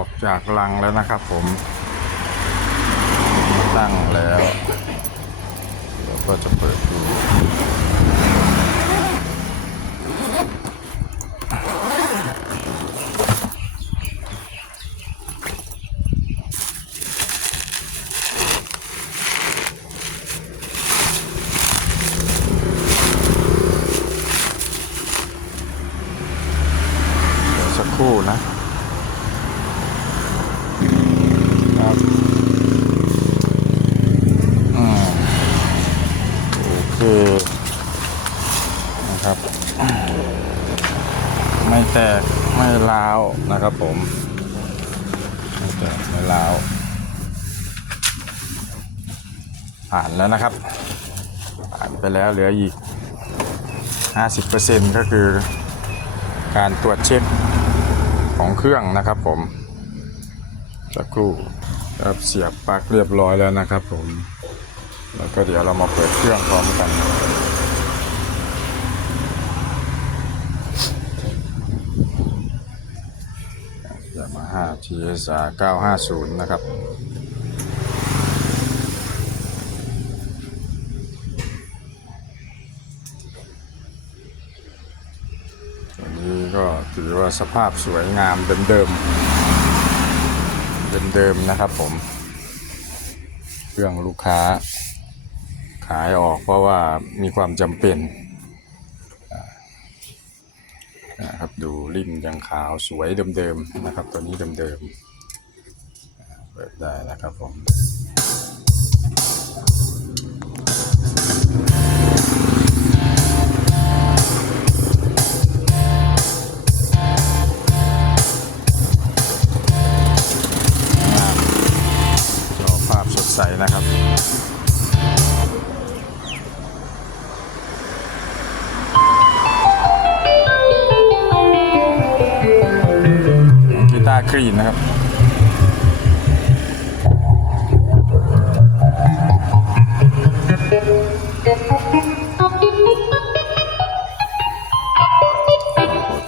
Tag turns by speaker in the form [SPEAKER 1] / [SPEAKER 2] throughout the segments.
[SPEAKER 1] ออกจากรังแล้วนะครับผมตั้งแล้วเดี๋ยวก็จะเปิดดูเดี๋ยวสักครู่นะ ครับอืม โอนะครับ ไม่แตกไม่ร้าวนะครับผม ไม่แตกไม่ร้าว ผ่านแล้วนะครับ ผ่านไปแล้วเหลืออีก 50%ก็คือการตรวจเช็คของเครื่องนะครับผมสักครู่ครับเสียบปลั๊กเรียบร้อยแล้วนะครับผม แล้วก็เดี๋ยวเรามาเปิดเครื่องพร้อมกัน ยามาฮ่า TSR 950 นะครับวันนี้ก็ถือว่าสภาพสวยงามเดิมๆ เดิมๆ นะครับผม เครื่องลูกค้า ขายออกเพราะว่ามีความจำเป็นนะครับดูริมยังขาวสวยเดิมๆนะครับตัวนี้เดิมๆเปิดได้นะครับผมาร์ครีนนะครับ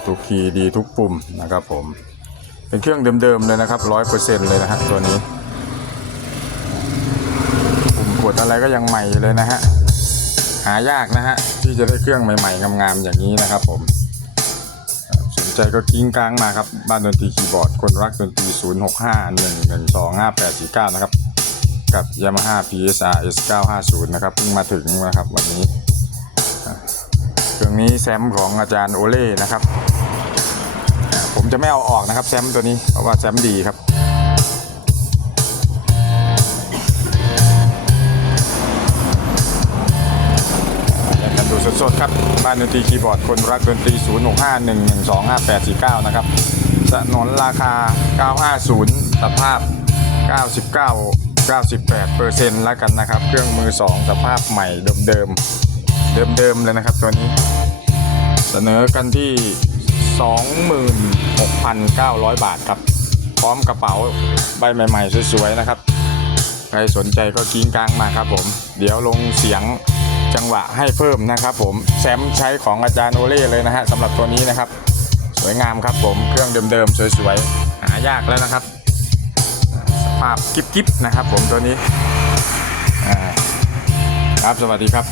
[SPEAKER 1] ทุกคีย์ดีทุกปุ่มนะครับผม เป็นเครื่องเดิมๆเลยนะครับร้อยเปอร์เซ็นต์เลยนะฮะตัวนี้ ปุ่มกดอะไรก็ยังใหม่เลยนะฮะ หายากนะฮะ ที่จะได้เครื่องใหม่ๆงามๆอย่างนี้นะครับผม ใจก็กิ้งกลางมาครับบ้านดนตรีคีย์บอร์ด คนรักดนตรี 0 6 5 1 1 2 5 8 4 9 นะครับ กับ Yamaha PSR S 950 นะครับเพิ่งมาถึงนะครับวันนี้ เครื่องนี้แซมของอาจารย์โอเล่นะครับ ผมจะไม่เอาออกนะครับแซมตัวนี้เพราะว่าแซมดีครับ บ้านดนตรีคีย์บอร์ดคนรักดนตรี 0 6 5 1 1 2 5 8 4 9 นะครับสนนราคา 950 สภาพ 99 98เปอร์เซ็นต์แล้วกันนะครับ เครื่องมือ 2 สภาพใหม่เดิมๆเดิมๆเลยนะครับตัวนี้ เสนอกันที่ 26,900 บาทครับ พร้อมกระเป๋าใบใหม่ ๆ สวย ๆ นะครับ ใครสนใจก็กิ้งกลางมาครับผม เดี๋ยวลงเสียง จังหวะให้เพิ่มนะครับ ผมแซมใช้ของอาจารย์โอเล่เลยนะฮะสำหรับตัวนี้นะครับ สวยงามครับผมเครื่องเดิมๆสวยๆหายากแล้วนะครับ สภาพกิ๊บๆนะครับ ผมตัวนี้ครับสวัสดีครับ